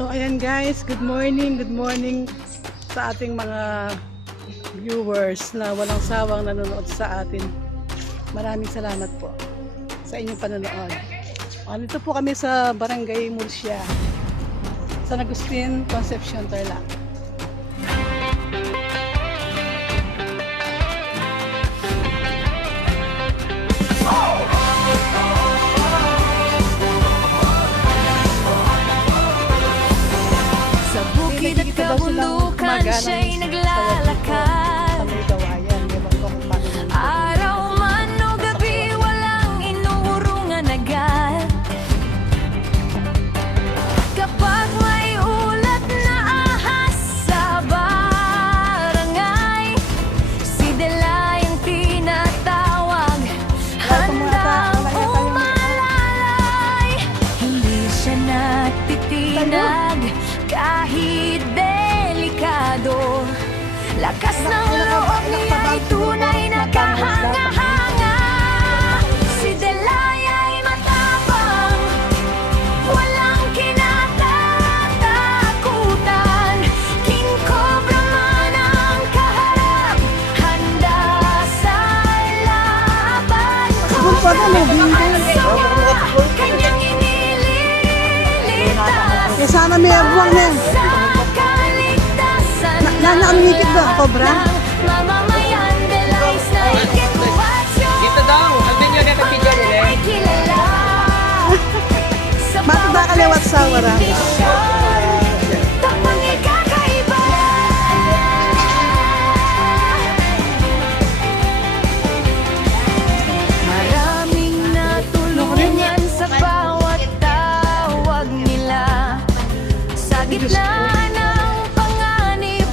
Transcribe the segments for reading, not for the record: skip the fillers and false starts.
So ayan guys, good morning sa ating mga viewers na walang sawang nanonood sa atin. Maraming salamat po sa inyong panonood. Dito po kami sa Barangay Murcia, San Agustin, Concepcion, Tarlac. Sa bukid at kabundukan siya'y naglalakad. Araw man o gabi, walang inuurungan agad. Kapag may ulat na ahas sa barangay, si Delay ang tinatawag, handang umalalay. Hindi siya natitinag kahit delikado. Lakas ng loob niya ay tunay na kahanga-hanga. Si Delay ay matapang, walang kinatatakutan. King Cobra man ang kaharap, handa sa laban. Cobra at sawa, kanyang inililitas. Sana may abuang na. Naamnipit ba, Cobra? Mamamayan, Delay, snake, at buwasyo. Dito daw, sabi nyo na kapidyo nila. Ay kilala sa Matuda ka lewat sa wara. tapang ikakaiba. Maraming natulungan sa bawat tawag nila. Sa gitna ng panganib,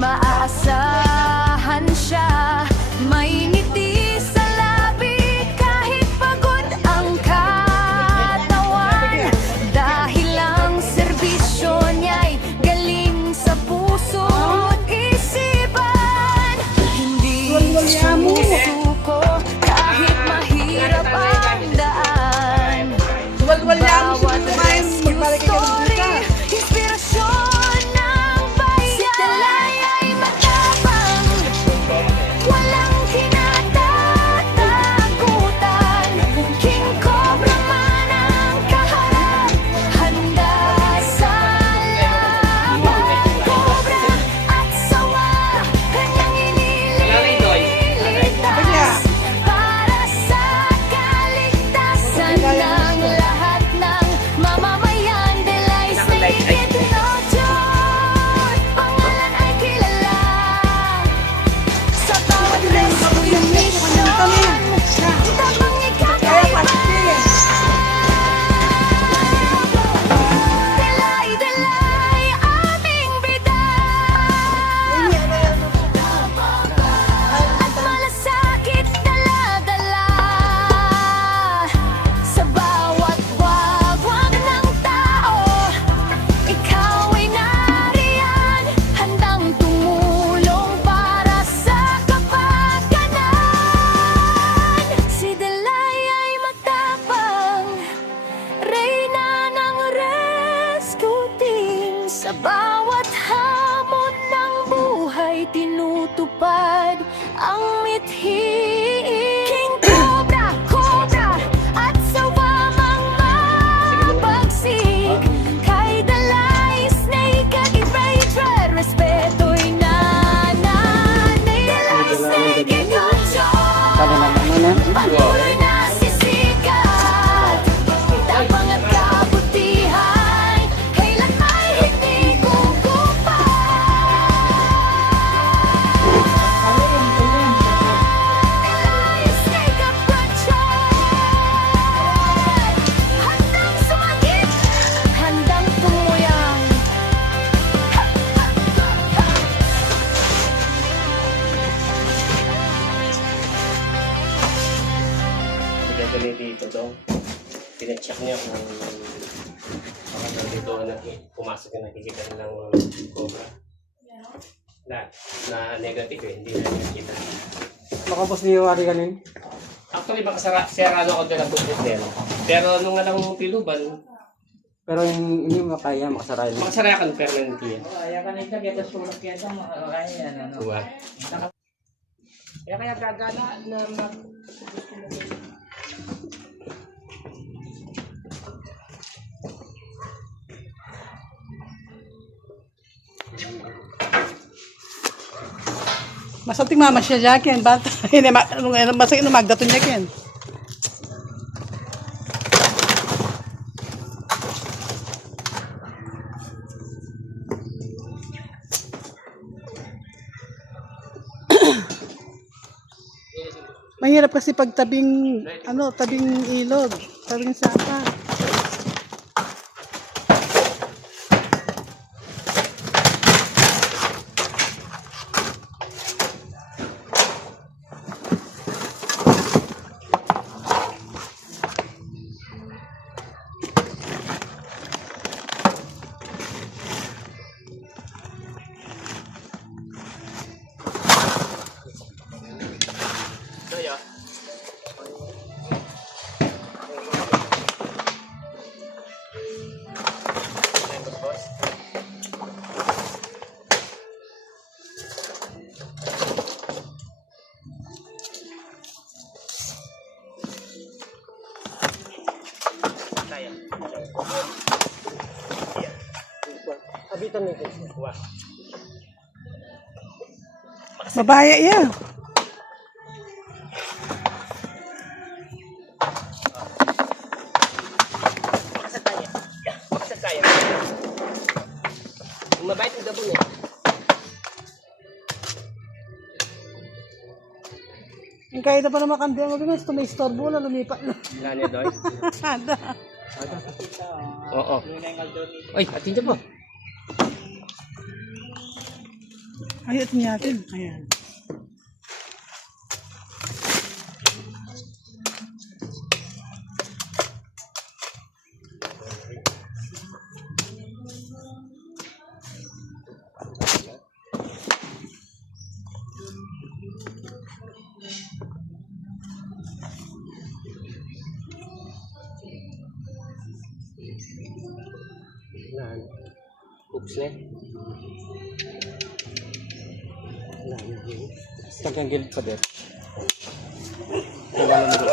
maaasahan siya. May ngiti sa labi kahit pagod ang katawan. Dahil ang serbisyo niya'y galing sa puso at isipan. Hindi siya sumusuko kahit mahirap ang daan. Bawat rescue story, inspirasyon ng bayan. Si Delay ay matapang, walang kinatatakutan. King Cobra man ang kaharap, handa sa laban. Cobra at sawa, kanyang inililitas. Para sa kaligtasan ng lahat ng mamamayan. Delay, snake, at nojon, pangalan ay kilala. Sa bawat rescue mission, tamang ikakaiba. Delay, Delay, aming bida. At malasakit dala-dala. Sa bawat wagwag ng tao, ikaw ay nariyan, handang tumulong para sa kapakanan. Si Delay ay matapang, reyna ng rescue team. Sa bawat hamon ng buhay, tinutupad ang mithiin. King Cobra, Cobra at sawa mang mapagsik. Kay Delay, snake at Raider, respeto'y nananay. Delay, snake at nojon, patuloy na sisikat. Tapang at kabutihan, kailan may hindi kukupan. Delay, snake at patrol, handang sumagip, handang tumuyang. Pinadali dito daw. Pinacheck niya kung bakit nandito pumasok na nakikita nilang cobra. Na negative eh, hindi na nakikita. Nakapos niyo wari kanin? Actually, baka sarado ako doon ang budget nila. Pero nung alam mo piluban, Pero hindi mo kaya makasarayan mo. Makasarakan permanently yan. Kaya kanita kita sulok yan ang makakaya yan ano. Huwag. Kaya gagana na Masating mama siya jakin. Bata. Masakit na magdato niya ken. Mahirap kasi pag tabing, tabing ilog, tabing sapa. Abitan mo ito. Mabaya yan. Makasag tayo. Mabait ang gabon eh. Ang kahit na pa naman kandiyan mo, bigas, may istorbo na lumipat na. Wala niya doy. Ada. Oo. Oy, atin dyan po. Ayot niya natin. Ayan. Yan. Oops na. Tagang gilid pa din. Wala mo dito.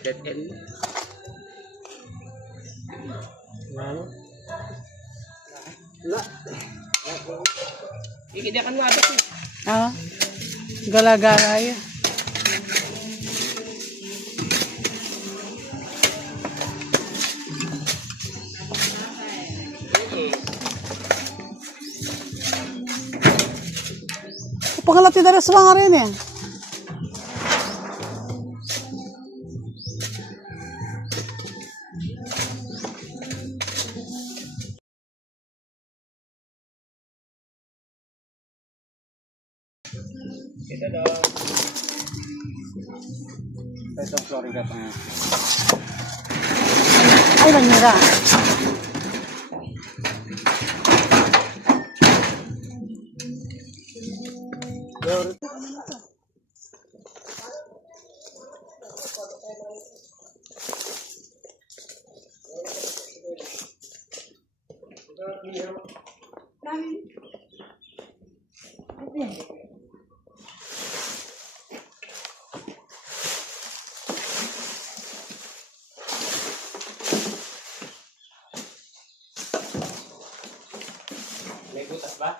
Dead end. Ano? Ikidiakan mo abot eh. Ah, gala-gala yan. Pangalati na reswa nga rin eh. Ito daw. Ito ang Florida pa nga. Ay, manira. May butas ba?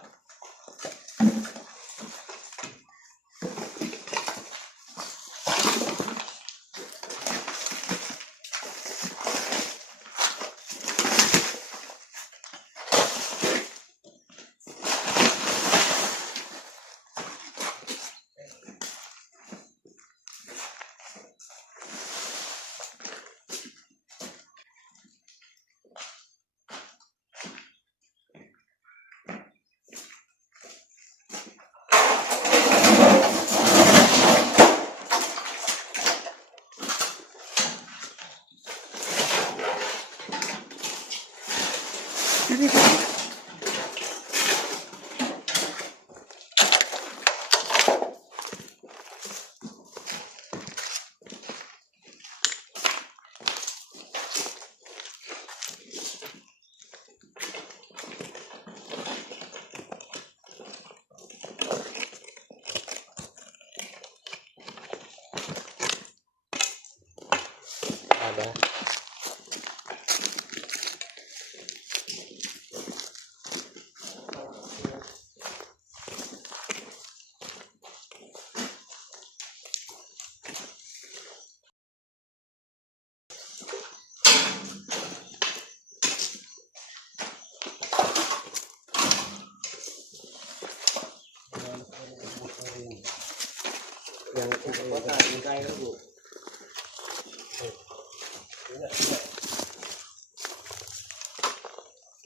ba?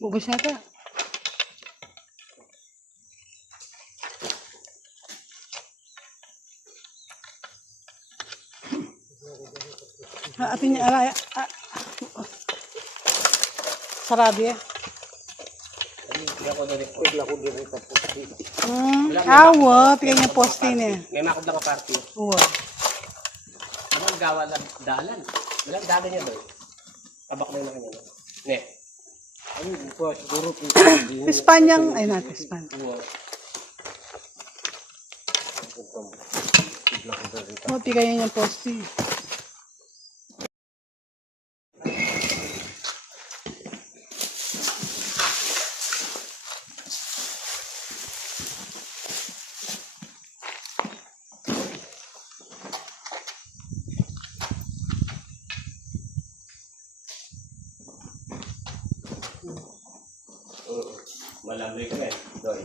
Ubus yata. Atin niya, sarado yan. Awa, pigay niya posting eh. May makod lang ka party. Uwa. Walang gawa lang dalan. Walang dalan niya doon. Tabak na yun na kanya. Ne. Ayun po, siguro po. Espanyang, ay natin, Espanya. Oh, pigay niya yung posting. Malambre ka rin. Doy.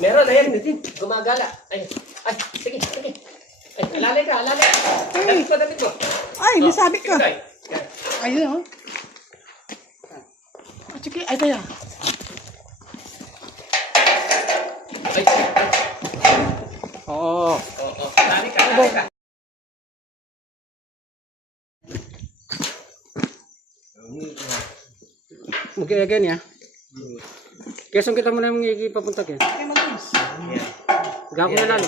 Meron na yan, din. Gumagala. Ay, sige. Ay, alalay ka. Damit mo. Ay, nasabi ka. Doy. Yan. Ayun, oh. Sige, ay, tayo. Ay. Oo. Oo. Alalay ka. Mag-i-again ya. Kesong kita mo na yung ipapunta kaya. Ay, mag-us. Gawin na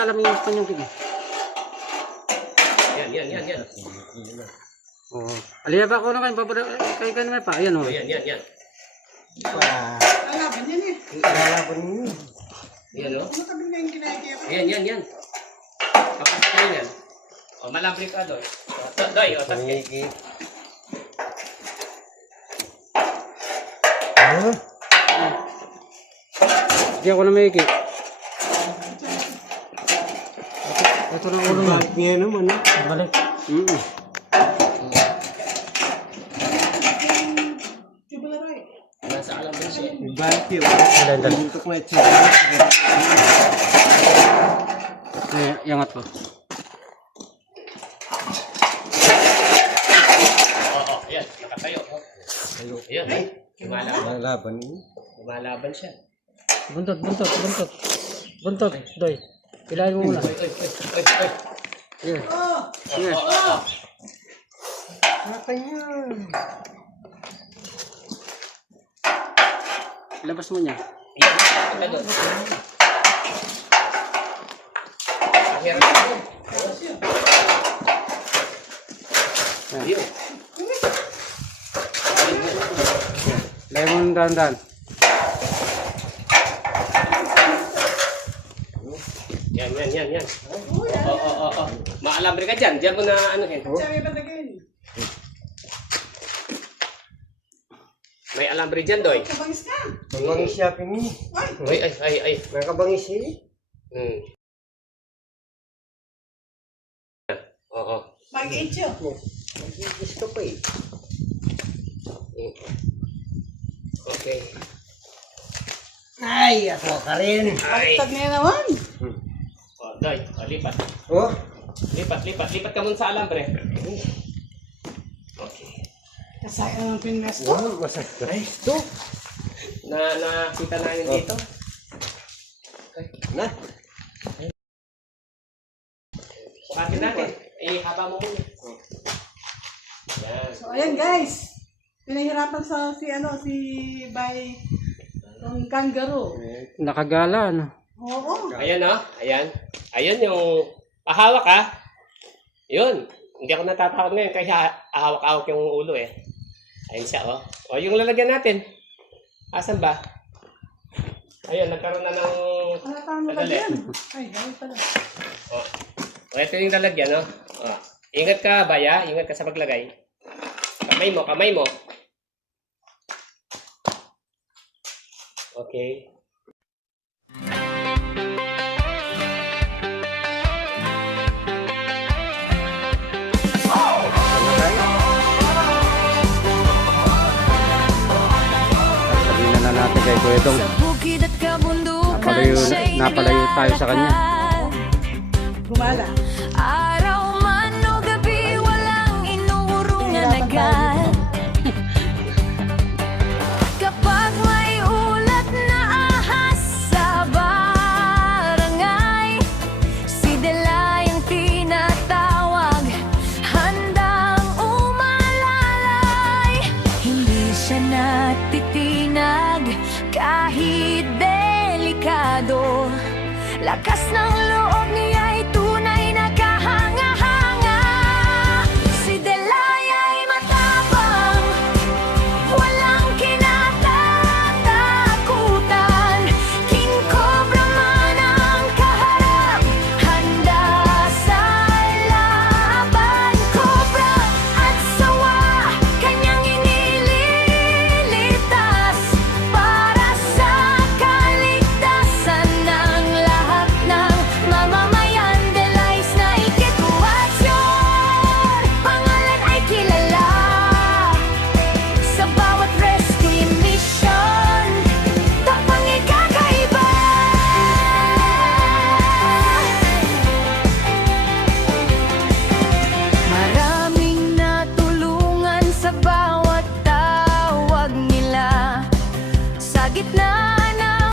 lalam yung Espanyol kaya. Yan. Oo. Aliya ba ako na kayo kayo naman pa? Ayan o. Yan. Lalaban yan eh. Yan o. Matabi na yung ginagaya. Yan. Papasok ka yan. O, malambre ka, Doy. Doy, o, tas yan. Hindi ako na may iki. Ito na ulo na. Balik niya naman. Balik. Nasa alam mo siya. Balik yun. Untuk na ito. Yangat ko. Oo, yan. Nakatayo. Yan, ay. Lumalaban siya. Buntot. Doy. Pilahin mo muna. Oy. Yan. Oo. Labas mo niya. Yan, kita doon. Hirap ka doon. Yun. Lagay mo ng dahan-dahan. Yan. Oo. Maalambre ka dyan. Diyan mo na anuhin. Sabi ba tagayin? May alambre dyan, Doy. Kabangis ka. Kabangis siya, Pimi. Ay. May kabangis siya. Oo. Mag-itcho. Gusto pa eh. Okay. Ay, ako ka rin. Baliktad niya naman. O, Doy. O, lipat. Oh? Lipat ka muna sa alambre. Okay. Kasaya ng pinmes to. Wow, masakit. Ay, ito. Nakita namin dito. Na? Sukatin natin. Haba mo muna. Yan. So, ayan guys. Pinahirapan si Bay Ang kangaroo. Nakagala, no? Oo. Ayan o. Ayan. Ayan yung pahawak ha. Yun. Hindi ako natatakot ngayon kasi ahawak-ahawak yung ulo eh. Ayun siya oh. O yung lalagyan natin. Asan ba? Ayun, nagkaroon na ng... Ano ba yan? Ay, dahil pala. O. O ito yung lalagyan oh. O. Ingat ka baya. Ingat ka sa paglagay. Kamay mo, kamay mo. Okay. Sabihin na natin kay Kuya Dong. Sa bukid at kabundukan siya'y Napalayo tayo sa kanya. naglalakad. Gumala. Araw man o gabi, walang inuurungan agad. Kapag may ulat na ahas sa barangay, si Delay ang tinatawag, handang umalalay. Hindi siya natitinag kahit delikado. Lakas ng